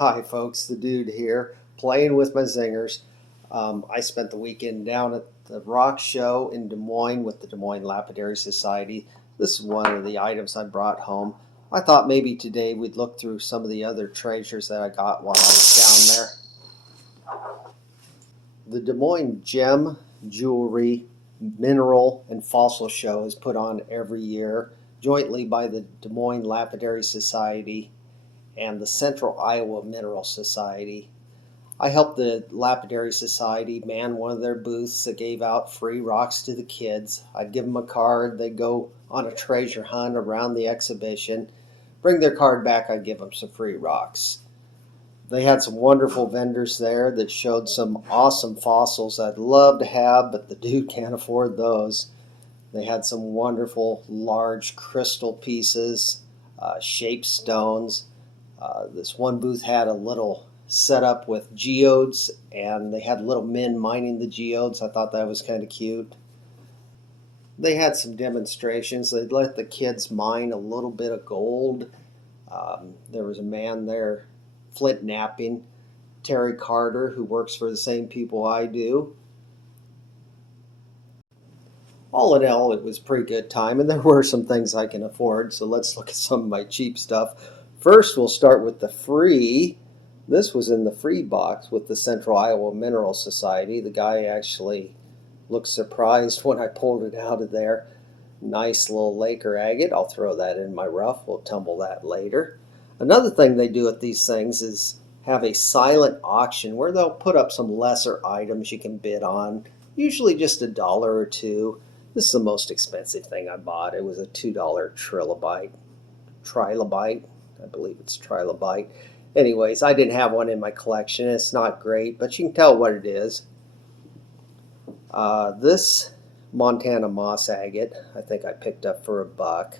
Hi folks, the dude here, playing with my zingers. I spent the weekend down at the rock show in Des Moines with the Des Moines Lapidary Society. This is one of the items I brought home. I thought maybe today we'd look through some of the other treasures that I got while I was down there. The Des Moines Gem, Jewelry, Mineral, and Fossil Show is put on every year jointly by the Des Moines Lapidary Society and the Central Iowa Mineral Society. I helped the Lapidary Society man one of their booths that gave out free rocks to the kids. I'd give them a card, they'd go on a treasure hunt around the exhibition, bring their card back, I'd give them some free rocks. They had some wonderful vendors there that showed some awesome fossils I'd love to have, but the dude can't afford those. They had some wonderful large crystal pieces, shaped stones. This one booth had a little setup with geodes, and they had little men mining the geodes. I thought that was kind of cute. They had some demonstrations. They'd let the kids mine a little bit of gold. There was a man there flint knapping, Terry Carter, who works for the same people I do. All in all, it was a pretty good time, and there were some things I can afford, so let's look at some of my cheap stuff. First, we'll start with the free. This was in the free box with the Central Iowa Mineral Society. The guy actually looked surprised when I pulled it out of there. Nice little Laker agate. I'll throw that in my rough. We'll tumble that later. Another thing they do at these things is have a silent auction where they'll put up some lesser items you can bid on, usually just $1 or $2. This is the most expensive thing I bought. It was a $2 trilobite. I believe it's trilobite. Anyways, I didn't have one in my collection. It's not great, but you can tell what it is. This Montana moss agate, I think I picked up for $1.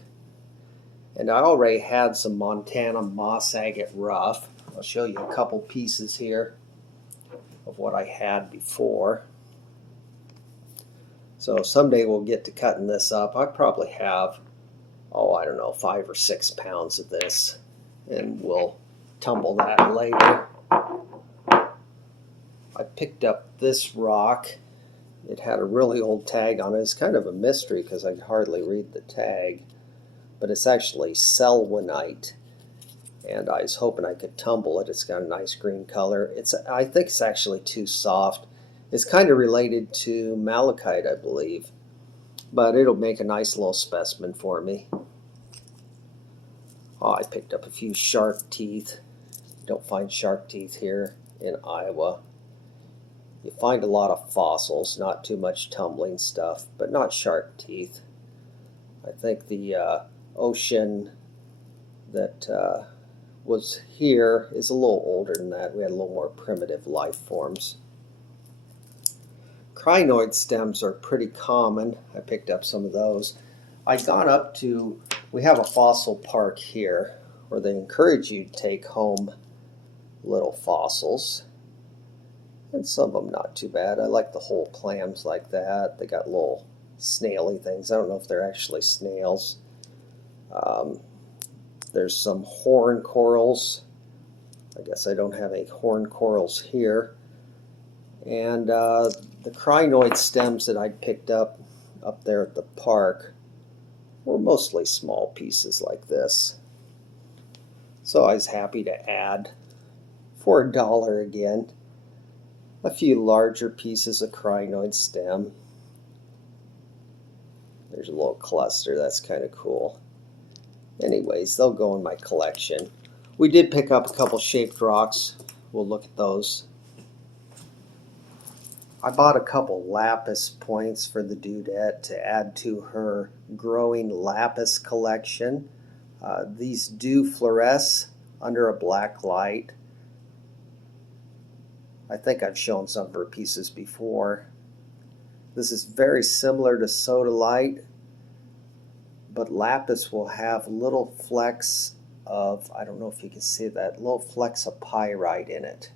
And I already had some Montana moss agate rough. I'll show you a couple pieces here of what I had before. So someday we'll get to cutting this up. I probably have, I don't know, 5 or 6 pounds of this, and we'll tumble that later. I picked up this rock. It had a really old tag on it. It's kind of a mystery because I could hardly read the tag, but it's actually selwynite, and I was hoping I could tumble it. It's got a nice green color. I think it's actually too soft. It's kind of related to malachite, I believe, but it'll make a nice little specimen for me. I picked up a few shark teeth. You don't find shark teeth here in Iowa. You find a lot of fossils, not too much tumbling stuff, but not shark teeth. I think the ocean that was here is a little older than that. We had a little more primitive life forms. Crinoid stems are pretty common. I picked up some of those. I'd gone up to, we have a fossil park here where they encourage you to take home little fossils. And some of them not too bad. I like the whole clams like that. They got little snaily things. I don't know if they're actually snails. There's some horn corals. I guess I don't have any horn corals here. And the crinoid stems that I picked up there at the park were mostly small pieces like this. So I was happy to add, for $1 again, a few larger pieces of crinoid stem. There's a little cluster. That's kind of cool. Anyways, they'll go in my collection. We did pick up a couple shaped rocks. We'll look at those. I bought a couple lapis points for the dudette to add to her growing lapis collection. These do fluoresce under a black light. I think I've shown some of her pieces before. This is very similar to sodalite, but lapis will have little flecks of, I don't know if you can see that, little flecks of pyrite in it.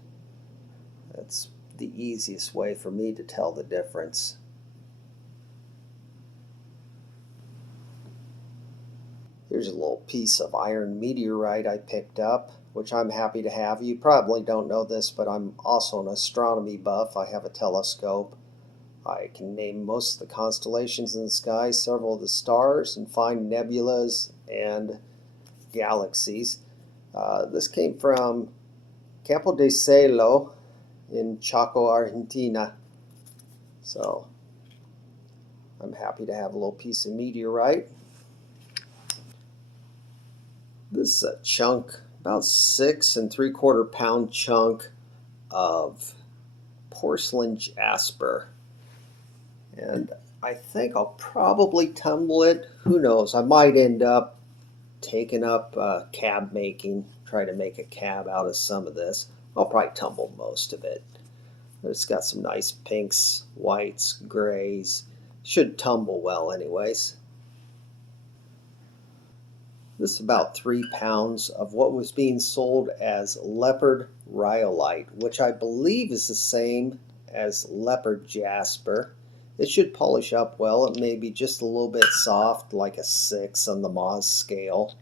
That's the easiest way for me to tell the difference. Here's a little piece of iron meteorite I picked up, which I'm happy to have. You probably don't know this, but I'm also an astronomy buff. I have a telescope. I can name most of the constellations in the sky, several of the stars, and find nebulas and galaxies. This came from Campo de Cielo in Chaco, Argentina. So I'm happy to have a little piece of meteorite. This is a chunk, about 6 3/4 pound chunk of porcelain jasper. And I think I'll probably tumble it. Who knows? I might end up taking up cab making, try to make a cab out of some of this. I'll probably tumble most of it. But it's got some nice pinks, whites, grays. Should tumble well anyways. This is about 3 pounds of what was being sold as leopard rhyolite, which I believe is the same as leopard jasper. It should polish up well. It may be just a little bit soft, like a 6 on the Mohs scale.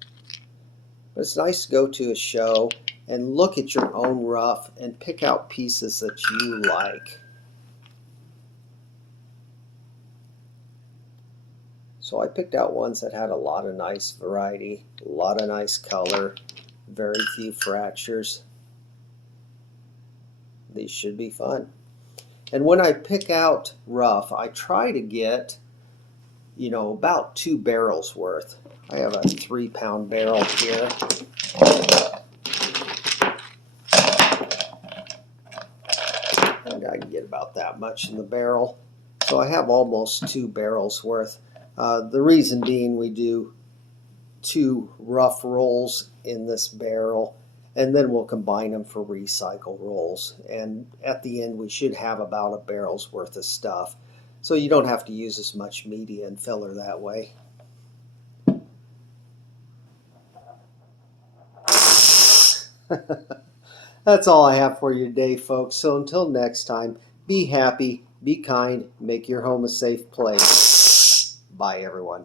But it's nice to go to a show and look at your own rough and pick out pieces that you like. So I picked out ones that had a lot of nice variety, a lot of nice color, very few fractures. These should be fun. And when I pick out rough, I try to get, about 2 barrels worth. I have a 3-pound barrel here. And I can get about that much in the barrel. So I have almost 2 barrels worth. The reason being we do 2 rough rolls in this barrel, and then we'll combine them for recycle rolls. And at the end we should have about a barrel's worth of stuff. So you don't have to use as much media and filler that way. That's all I have for you today, folks. So until next time, be happy, be kind, make your home a safe place. Bye, everyone.